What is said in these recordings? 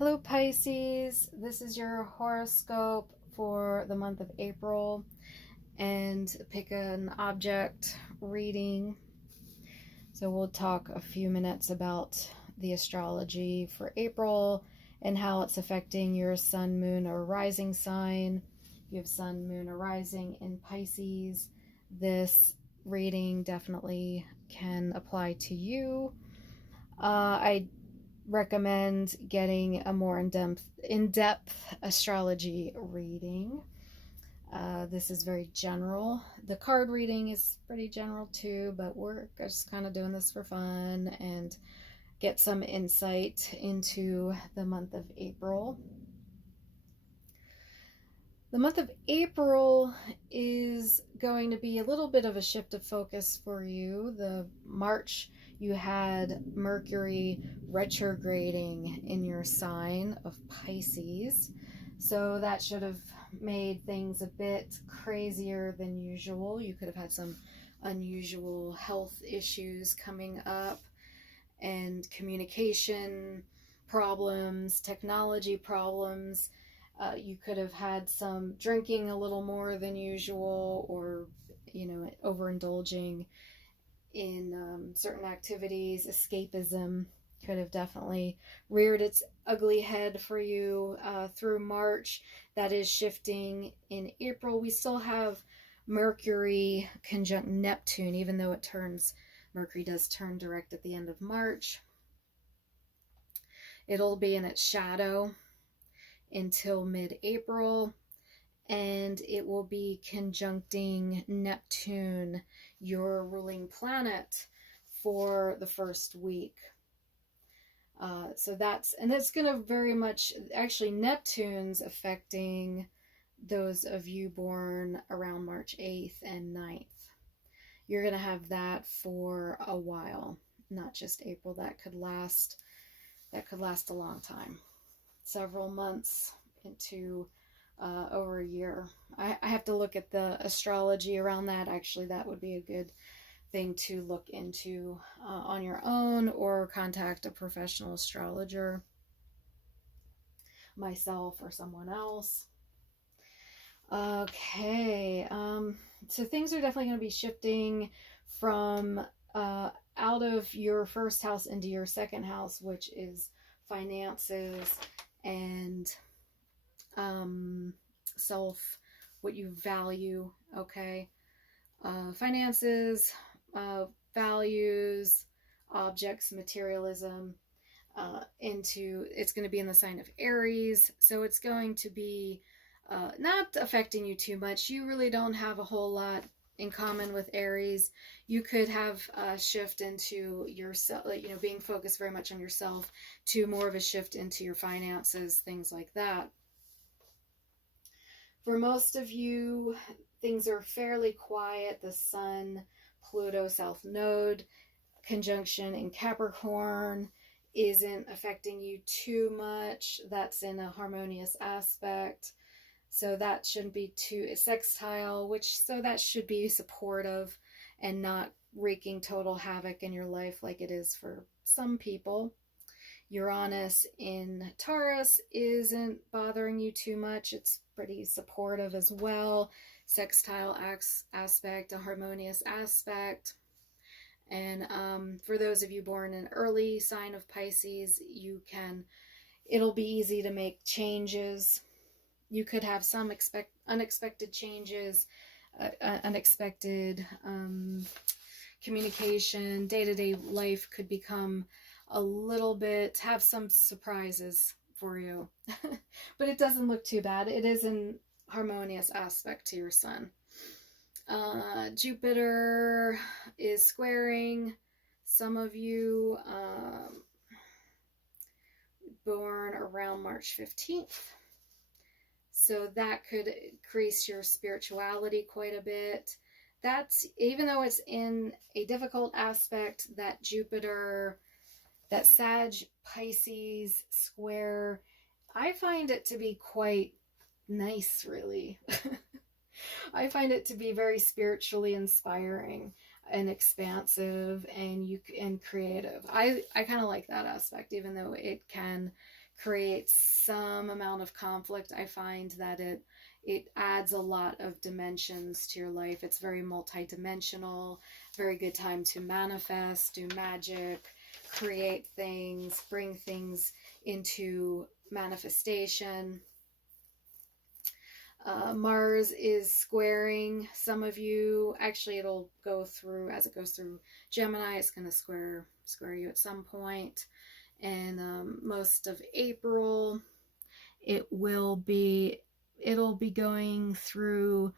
Hello Pisces, this is your horoscope for the month of April, and pick an object reading. So we'll talk a few minutes about the astrology for April and how it's affecting your sun, moon, or rising sign. If you have sun, moon, or rising in Pisces, this reading definitely can apply to you. I recommend getting a more in-depth astrology reading. This is very general. The card reading is pretty general too, but we're just kind of doing this for fun and get some insight into the month of April. The month of April is going to be a little bit of a shift of focus for you. The March, you had Mercury retrograding in your sign of Pisces. So that should have made things a bit crazier than usual. You could have had some unusual health issues coming up and communication problems, technology problems. You could have had some drinking a little more than usual, or overindulging in certain activities. Escapism could have definitely reared its ugly head for you through March. That is shifting in April. We still have Mercury conjunct Neptune, even though Mercury does turn direct at the end of March. It'll be in its shadow until mid-April, and it will be conjuncting Neptune, your ruling planet, for the first week. So it's going to very much, actually Neptune's affecting those of you born around March 8th and 9th. You're going to have that for a while, not just April. That could last a long time. Several months into over a year. I have to look at the astrology around that. Actually, that would be a good thing to look into on your own, or contact a professional astrologer, myself or someone else. Okay, so things are definitely going to be shifting from out of your first house into your second house, which is finances and what you value. Okay, finances, values, objects, materialism. It's going to be in the sign of Aries, so it's going to be not affecting you too much. You really don't have a whole lot in common with Aries. You could have a shift into yourself, being focused very much on yourself, to more of a shift into your finances, things like that. For most of you, things are fairly quiet. The Sun, Pluto, South Node conjunction in Capricorn isn't affecting you too much. That's in a harmonious aspect. So that shouldn't be too sextile, so that should be supportive and not wreaking total havoc in your life like it is for some people. Uranus in Taurus isn't bothering you too much. It's pretty supportive as well. Sextile aspect, a harmonious aspect. And for those of you born in early sign of Pisces, it'll be easy to make changes. You could have some unexpected changes, unexpected communication. Day-to-day life could become have some surprises for you. But it doesn't look too bad. It is in harmonious aspect to your sun. Jupiter is squaring some of you born around March 15th. So that could increase your spirituality quite a bit. That's, even though it's in a difficult aspect, that Jupiter, that Sag Pisces square, I find it to be quite nice, really. I find it to be very spiritually inspiring and expansive and creative. I kind of like that aspect, even though it can creates some amount of conflict. I find that it adds a lot of dimensions to your life. It's very multidimensional, very good time to manifest, do magic, create things, bring things into manifestation. Mars is squaring some of you. Actually, it'll go through, as it goes through Gemini, it's going to square you at some point. And most of April, it'll be going through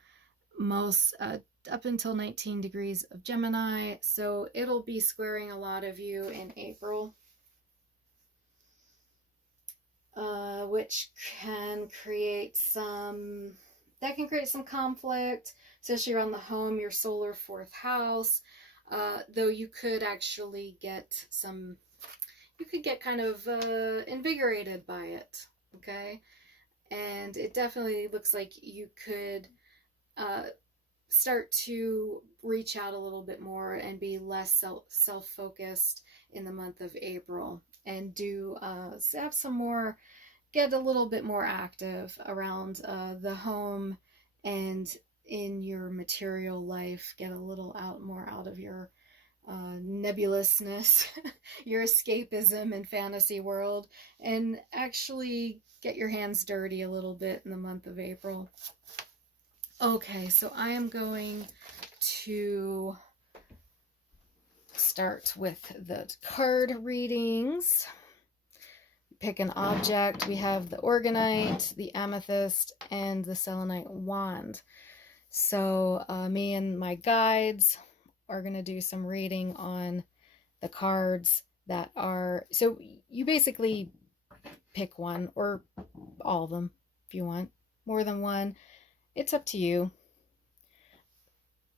most up until 19 degrees of Gemini. So it'll be squaring a lot of you in April. Which can create some conflict, especially around the home, your solar fourth house. Though you could actually get kind of invigorated by it, okay? And it definitely looks like you could start to reach out a little bit more and be less self-focused in the month of April, and get a little bit more active around the home and in your material life. Get a little more out of your nebulousness, your escapism and fantasy world, and actually get your hands dirty a little bit in the month of April. Okay, so I am going to start with the card readings. Pick an object. We have the Organite, the Amethyst, and the Selenite Wand. So me and my guides are going to do some reading on the cards that are... So you basically pick one, or all of them if you want. More than one. It's up to you.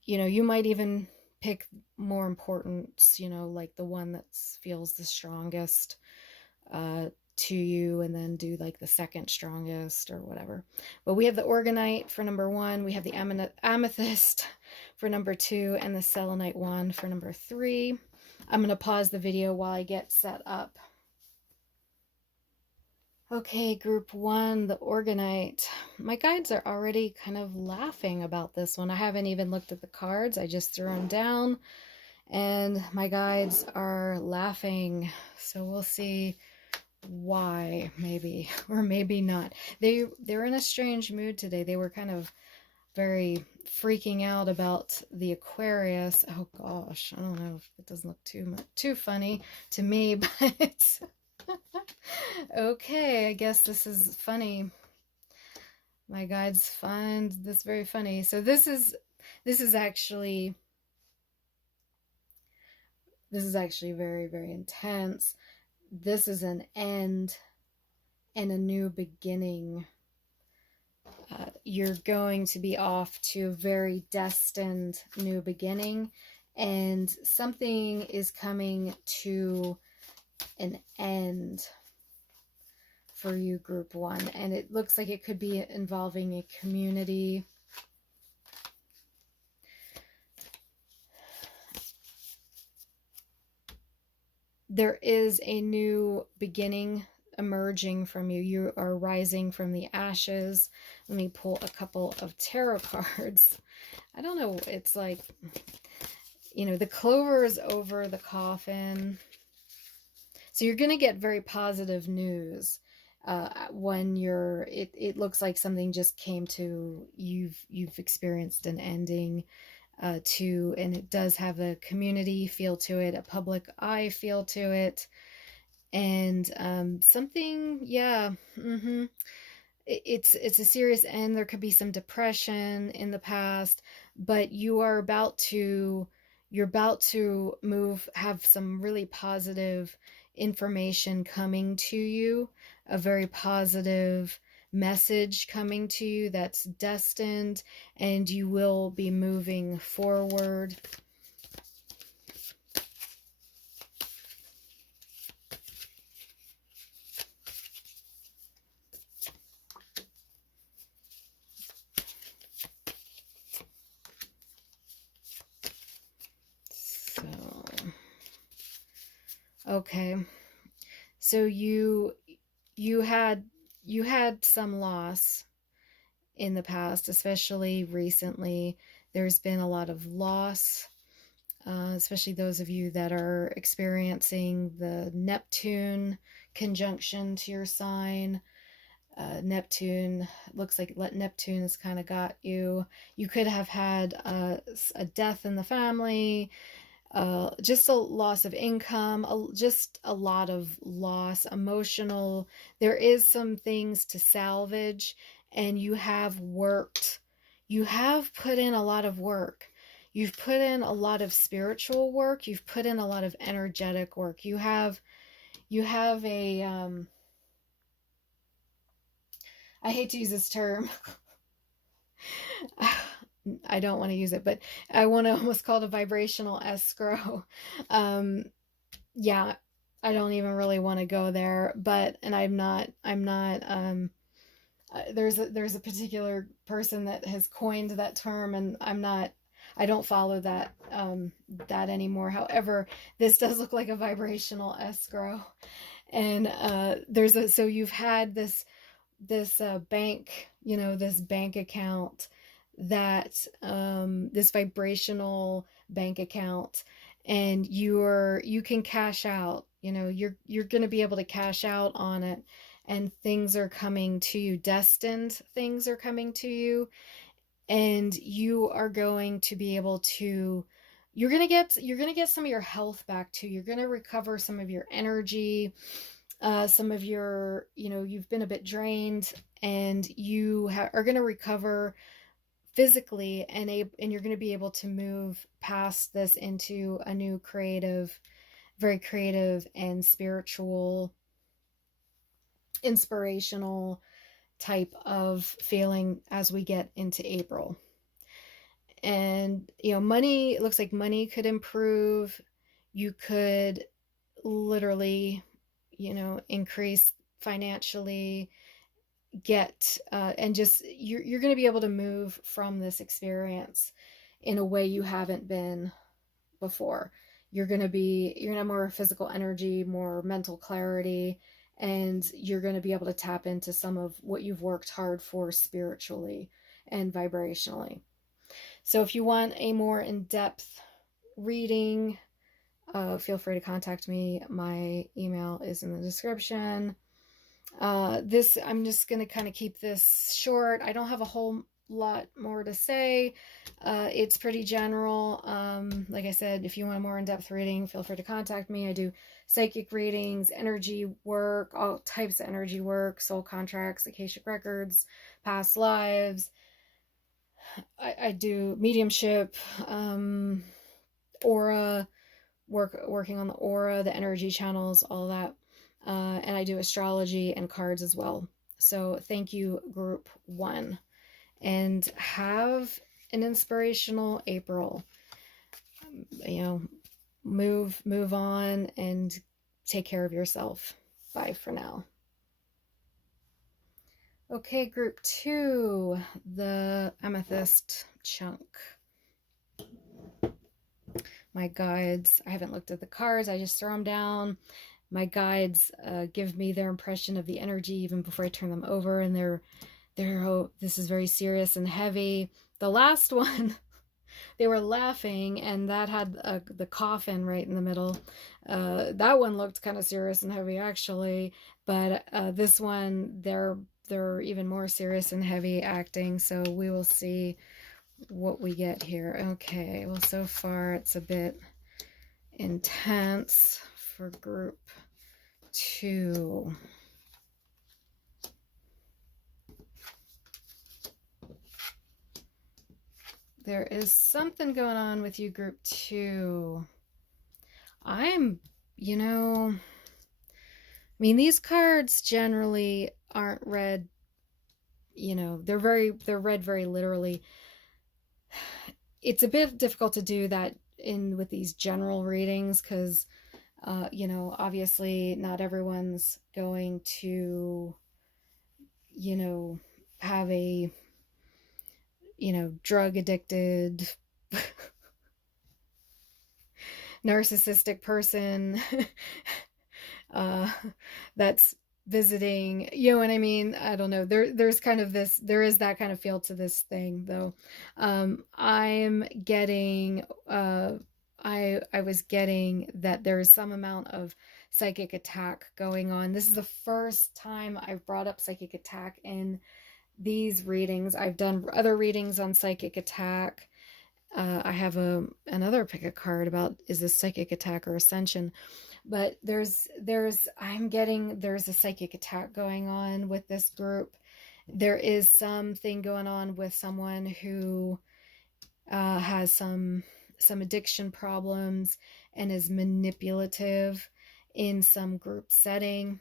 You know, you might even pick more importance, you know, like the one that feels the strongest to you, and then do like the second strongest or whatever. But we have the Organite for number 1, we have the Amethyst for number 2, and the Selenite Wand for number 3. I'm going to pause the video while I get set up. Okay, group 1, the Organite. My guides are already kind of laughing about this one. I haven't even looked at the cards. I just threw them down, and my guides are laughing. So we'll see why, maybe, or maybe not. They're in a strange mood today. They were kind of very freaking out about the Aquarius. Oh gosh, I don't know if it doesn't look too funny to me, but okay, I guess this is funny. My guides find this very funny. So this is actually very, very intense. This is an end and a new beginning. You're going to be off to a very destined new beginning, and something is coming to an end for you, group 1, and it looks like it could be involving a community. There is a new beginning emerging from you. You are rising from the ashes. Let me pull a couple of tarot cards. I don't know, it's like, you know, the clover is over the coffin. So you're going to get very positive news when it looks like something just came to, you've experienced an ending and it does have a community feel to it, a public eye feel to it, and something, yeah, it's a serious end. There could be some depression in the past, but you're about to have some really positive information coming to you, a very positive message coming to you that's destined, and you will be moving forward. So, okay. So you had some loss in the past, especially recently. There's been a lot of loss, especially those of you that are experiencing the Neptune conjunction to your sign. Neptune looks like Neptune has kind of got you. You could have had a death in the family, just a loss of income, just a lot of loss, emotional. There is some things to salvage, and you have worked. You have put in a lot of work. You've put in a lot of spiritual work. You've put in a lot of energetic work. You have a I hate to use this term. I don't want to use it, but I want to almost call it a vibrational escrow. Yeah, I don't even really want to go there, but, and I'm not, there's a particular person that has coined that term, and I don't follow that anymore. However, this does look like a vibrational escrow. And so you've had this bank, this bank account, that this vibrational bank account, and you can cash out. You're going to be able to cash out on it, and things are coming to you. Destined things are coming to you, and you are going to be able to. You're going to get some of your health back too. You're going to recover some of your energy. Some of your, you've been a bit drained, and you are going to recover physically, and you're going to be able to move past this into a new very creative and spiritual, inspirational type of feeling as we get into April. And, money, it looks like money could improve. You could literally, increase financially, get, and just, you're going to be able to move from this experience in a way you haven't been before. You're going to have more physical energy, more mental clarity, and you're going to be able to tap into some of what you've worked hard for spiritually and vibrationally. So if you want a more in-depth reading, feel free to contact me. My email is in the description. I'm just going to kind of keep this short. I don't have a whole lot more to say. It's pretty general. Like I said, if you want a more in-depth reading, feel free to contact me. I do psychic readings, energy work, all types of energy work, soul contracts, Akashic records, past lives. I do mediumship, aura, working on the aura, the energy channels, all that. And I do astrology and cards as well. So thank you, group 1. And have an inspirational April. Move on and take care of yourself. Bye for now. Okay, group 2, the amethyst chunk. My guides, I haven't looked at the cards, I just throw them down. My guides give me their impression of the energy even before I turn them over, and this is very serious and heavy. The last one, they were laughing, and that had the coffin right in the middle. That one looked kind of serious and heavy, actually, but this one, they're even more serious and heavy acting, so we will see what we get here. Okay, well, so far it's a bit intense for group 2. There is something going on with you, group 2. These cards generally aren't read, they're read very literally. It's a bit difficult to do that with these general readings, because obviously not everyone's going to, have a, drug addicted, narcissistic person that's visiting, you know what I mean? I don't know. There's kind of this, there is that kind of feel to this thing though. I'm getting I was getting that there is some amount of psychic attack going on. This is the first time I've brought up psychic attack in these readings. I've done other readings on psychic attack. I have another pick a card about, is this psychic attack or ascension? But I'm getting there's a psychic attack going on with this group. There is something going on with someone who has some addiction problems and is manipulative in some group setting.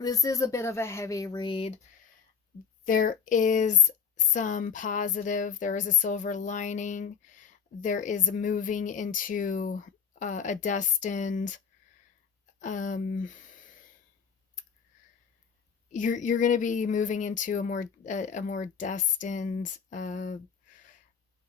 This is a bit of a heavy read. There is some positive, there is a silver lining, there is a moving into a destined, you're going to be moving into a more destined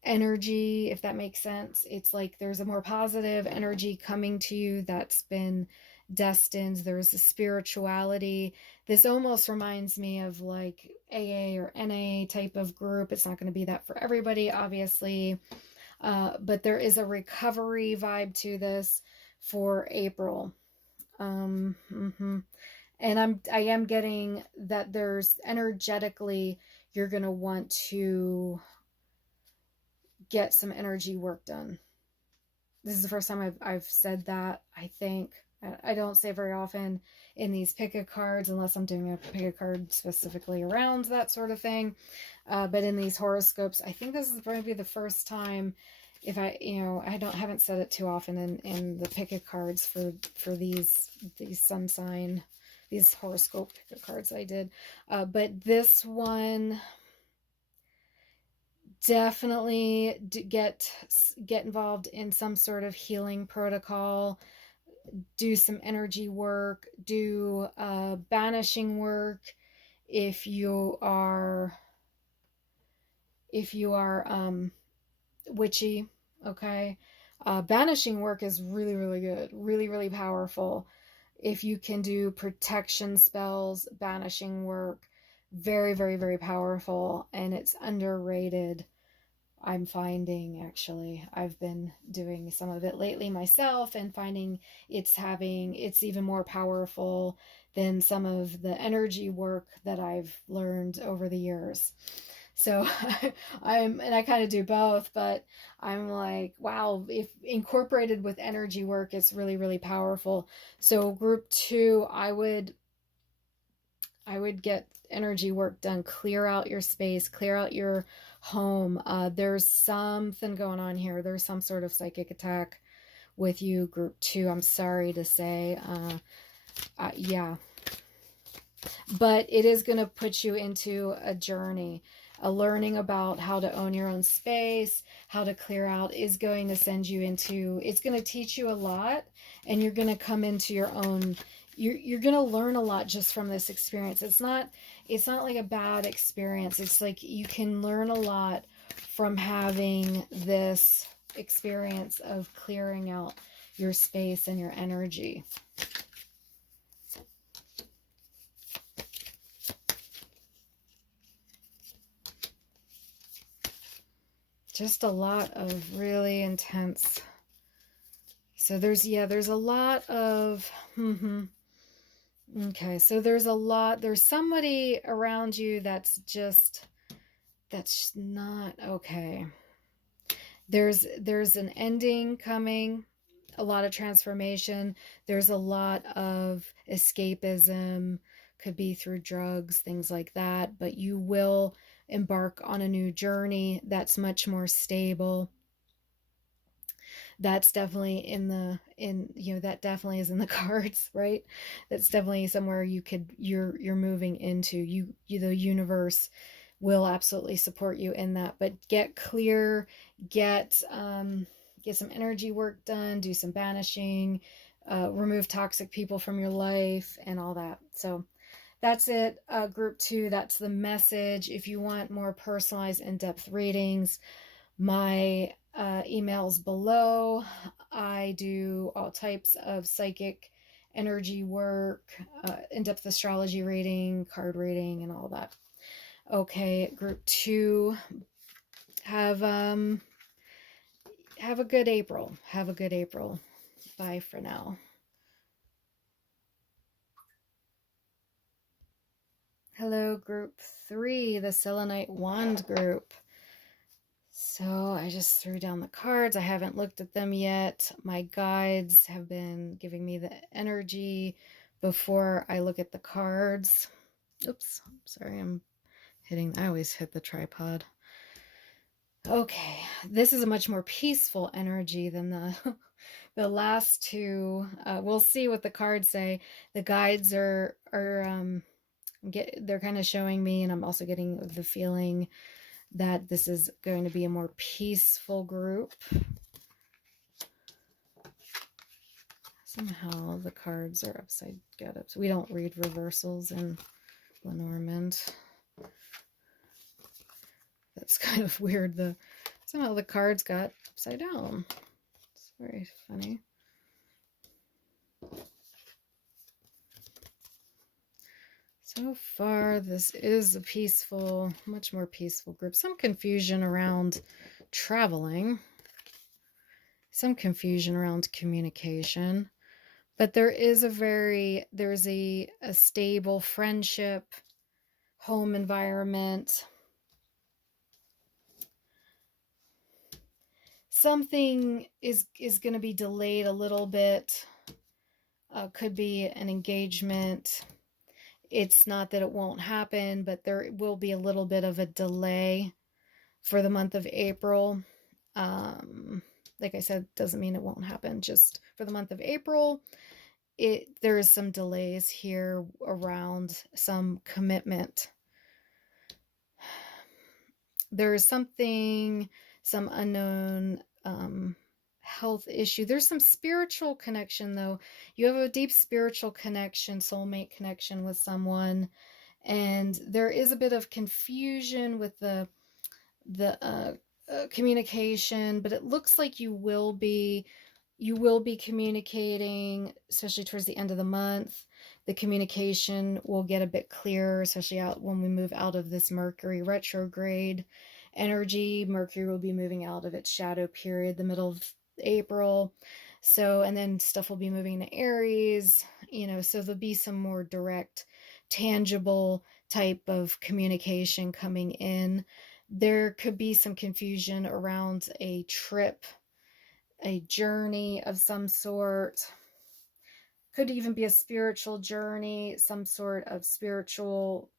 energy, if that makes sense. It's like there's a more positive energy coming to you that's been destined. There's a spirituality. This almost reminds me of like AA or NA type of group. It's not going to be that for everybody, obviously, but there is a recovery vibe to this for April. And I am getting that there's energetically, you're going to want to get some energy work done. This is the first time I've said that, I think. I don't say very often in these pick-a cards unless I'm doing a pick-a card specifically around that sort of thing. But in these horoscopes, I think this is probably the first time, if I, haven't said it too often in the pick-a cards for these sun sign, these horoscope pick-a cards I did. But this one, definitely get involved in some sort of healing protocol. Do some energy work, do banishing work if you are witchy, okay? Banishing work is really, really good, really, really powerful. If you can do protection spells, banishing work, very, very, very powerful, and it's underrated. I'm finding, actually, I've been doing some of it lately myself and finding it's even more powerful than some of the energy work that I've learned over the years. So I kind of do both, but I'm like, wow, if incorporated with energy work, it's really, really powerful. So group 2, I would get energy work done. Clear out your space, clear out your home. There's something going on here. There's some sort of psychic attack with you, group 2. I'm sorry to say. Yeah. But it is going to put you into a journey. A learning about how to own your own space, how to clear out is going to send you into, it's going to teach you a lot, and you're going to come into your own, you're going to learn a lot just from this experience. It's not like a bad experience. It's like you can learn a lot from having this experience of clearing out your space and your energy. Just a lot of really intense. So there's a lot of, okay, so there's somebody around you that's not okay. There's an ending coming, a lot of transformation. There's a lot of escapism, could be through drugs, things like that, but you will embark on a new journey that's much more stable. That's definitely that definitely is in the cards, right? That's definitely somewhere you're moving into. The universe will absolutely support you in that, but get clear, get some energy work done, do some banishing, remove toxic people from your life and all that. So that's it, group 2. That's the message. If you want more personalized, in-depth readings, my email's below. I do all types of psychic energy work, in-depth astrology reading, card reading, and all that. Okay, group 2, have a good April. Have a good April. Bye for now. Hello, group 3, the Selenite Wand group. So I just threw down the cards. I haven't looked at them yet. My guides have been giving me the energy before I look at the cards. Oops, sorry, I always hit the tripod. Okay, this is a much more peaceful energy than the last two. We'll see what the cards say. The guides are they're kind of showing me, and I'm also getting the feeling that this is going to be a more peaceful group. Somehow the cards are upside down. So we don't read reversals in Lenormand. That's kind of weird. Somehow the cards got upside down. It's very funny. So far, this is a peaceful, much more peaceful group. Some confusion around traveling. Some confusion around communication. But there is there's a stable friendship, home environment. Something is going to be delayed a little bit. Could be an engagement. It's not that it won't happen, but there will be a little bit of a delay for the month of April. Like I said, doesn't mean it won't happen. Just for the month of April, there is some delays here around some commitment. There is some unknown health issue. There's some spiritual connection, though. You have a deep spiritual connection, soulmate connection with someone, and there is a bit of confusion with the communication, but it looks like you will be communicating, especially towards the end of the month. The communication will get a bit clearer, especially when we move out of this Mercury retrograde energy. Mercury will be moving out of its shadow period the middle of April. So, and then stuff will be moving to Aries, so there'll be some more direct, tangible type of communication coming in. There could be some confusion around a trip, a journey of some sort. Could even be a spiritual journey, some sort of spiritual.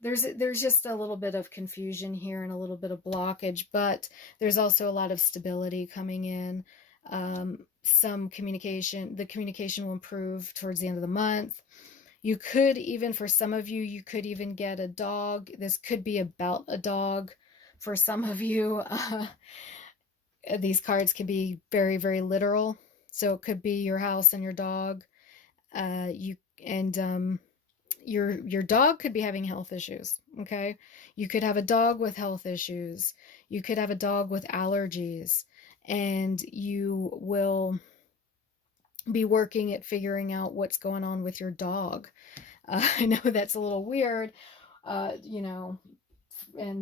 There's just a little bit of confusion here and a little bit of blockage, but there's also a lot of stability coming in. Some communication, the communication will improve towards the end of the month. You could even, for some of you, you could even get a dog. This could be about a dog for some of you. These cards can be very, very literal. So it could be your house and your dog. Your dog could be having health issues. Okay. You could have a dog with health issues. You could have a dog with allergies, and you will be working at figuring out what's going on with your dog. I know that's a little weird, and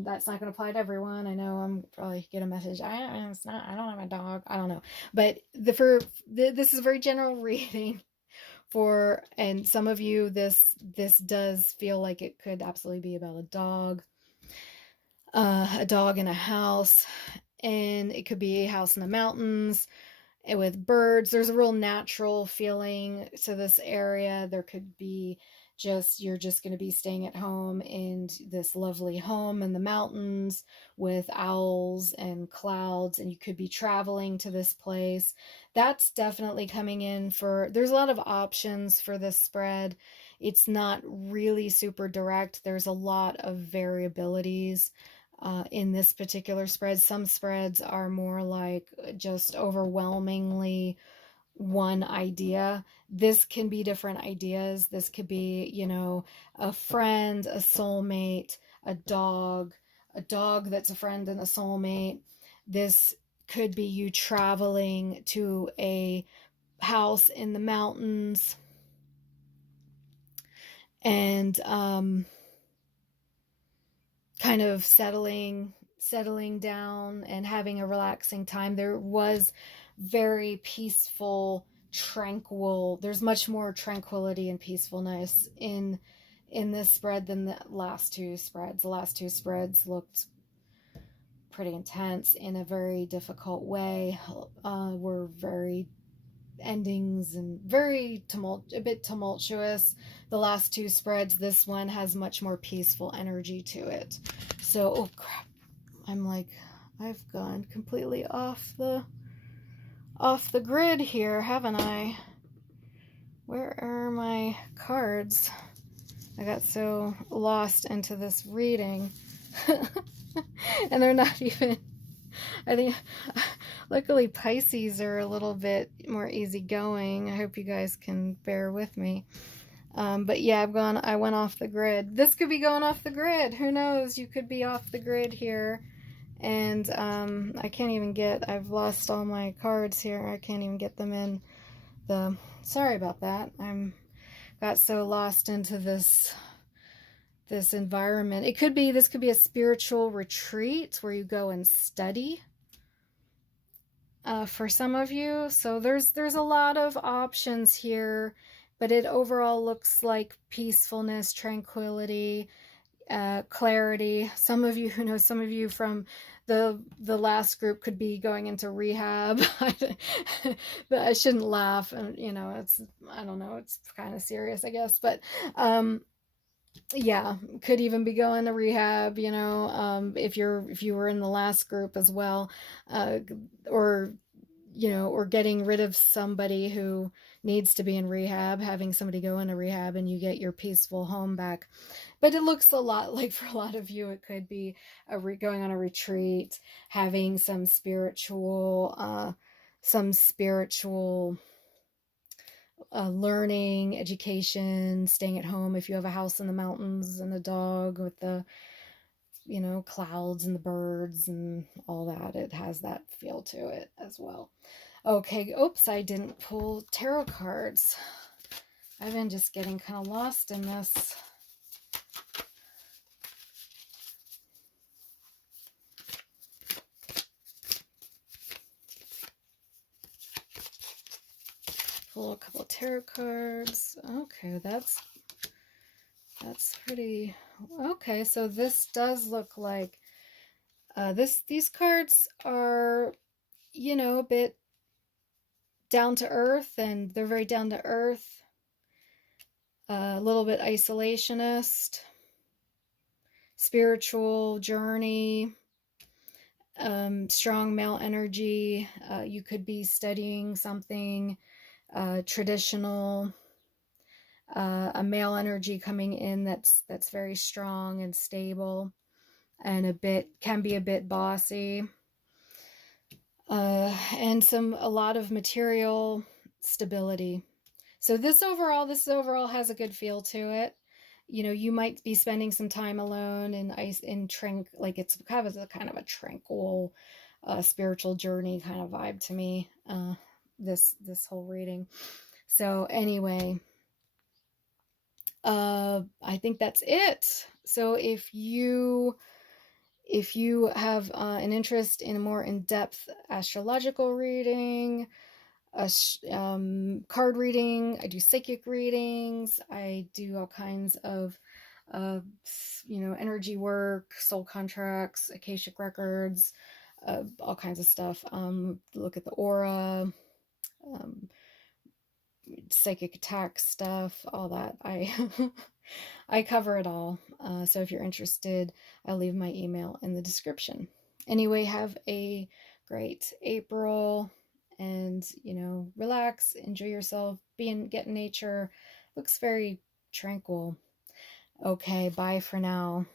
that's not going to apply to everyone. I know I'm probably get a message. I don't have a dog. I don't know, but this is a very general reading and some of you, this does feel like it could absolutely be about a dog in a house, and it could be a house in the mountains with birds. There's a real natural feeling to this area. There could be you're just going to be staying at home in this lovely home in the mountains with owls and clouds, and you could be traveling to this place. That's definitely coming in there's a lot of options for this spread. It's not really super direct. There's a lot of variabilities in this particular spread. Some spreads are more like just overwhelmingly one idea. This can be different ideas. This could be, a friend, a soulmate, a dog that's a friend and a soulmate. This could be you traveling to a house in the mountains. and kind of settling down and having a relaxing time. There was very peaceful, tranquil. There's much more tranquility and peacefulness in this spread than the last two spreads. The last two spreads looked pretty intense in a very difficult way. Were very endings and very a bit tumultuous. The last two spreads, this one has much more peaceful energy to it. So, oh crap, I'm like, I've gone completely off the grid here, haven't I? Where are my cards? I got so lost into this reading. And they're not even, I think, luckily Pisces are a little bit more easygoing. I hope you guys can bear with me. But yeah, I went off the grid. This could be going off the grid. Who knows? You could be off the grid here. And I can't even I've lost all my cards here. I can't even get them in sorry about that. Got so lost into this environment. This could be a spiritual retreat where you go and study for some of you. So there's a lot of options here, but it overall looks like peacefulness, tranquility, clarity. Some of you from the last group could be going into rehab. But I shouldn't laugh. And I don't know, it's kind of serious, I guess. But yeah, could even be going to rehab, if you were in the last group as well, or getting rid of somebody who needs to be in rehab, having somebody go into rehab and you get your peaceful home back. But it looks a lot like, for a lot of you, it could be going on a retreat, having some spiritual learning, education, staying at home if you have a house in the mountains and a dog with the clouds and the birds and all that. It has that feel to it as well. Okay, oops, I didn't pull tarot cards. I've been just getting kind of lost in this. Pull a couple of tarot cards. Okay, that's pretty okay. So this does look like these cards are a bit down to earth, and they're very down to earth, a little bit isolationist, spiritual journey, strong male energy. You could be studying something traditional, a male energy coming in that's very strong and stable, and can be a bit bossy, and a lot of material stability. So this overall has a good feel to it. You might be spending some time alone like it's kind of a tranquil, spiritual journey kind of vibe to me. This whole reading. So anyway, I think that's it. So if you have an interest in a more in-depth astrological reading, card reading, I do psychic readings, I do all kinds of energy work, soul contracts, akashic records, all kinds of stuff. Look at the aura, psychic attack stuff, all that. I cover it all. So if you're interested, I'll leave my email in the description. Anyway, have a great April, and relax, enjoy yourself, get in nature. Looks very tranquil. Okay, bye for now.